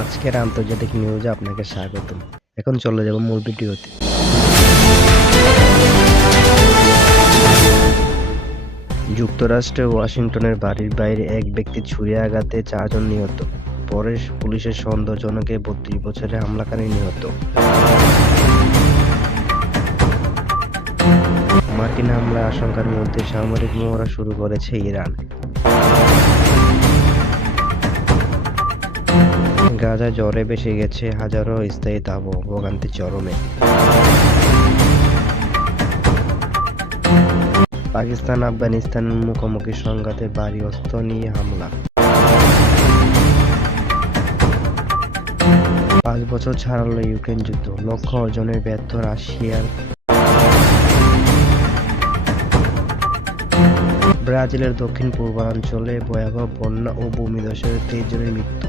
আজকের আন্তর্জাতিক নিউজে আপনাকে স্বাগতম। এখন চলে যাব মূল ভিডিওতে। যুক্তরাষ্ট্রের ওয়াশিংটনের বাড়ির বাইরে এক ব্যক্তির ছুরি আঘাতে 4 জন নিহত। পরে পুলিশের সন্দেহজনক 32 বছরের হামলাকারী নিহত। মার্কিন হামলার আশঙ্কার মধ্যে সামরিক মহড়া শুরু করেছে ইরান। গাজায় জ্বরে বেশি গেছে হাজারো স্থায়ী তাঁবু, ভোগান্তি চরমে। পাকিস্তান আফগানিস্তান মুখোমুখি সংঘাতে ভারী অস্ত্র নিয়ে হামলা। 5 বছর ছাড়ালো ইউক্রেন যুদ্ধ, লক্ষ্য অর্জনের ব্যর্থ রাশিয়ার। ব্রাজিলের দক্ষিণ পূর্বাঞ্চলে ভয়াবহ বন্যা ও ভূমিধসে 23 জনের মৃত্যু।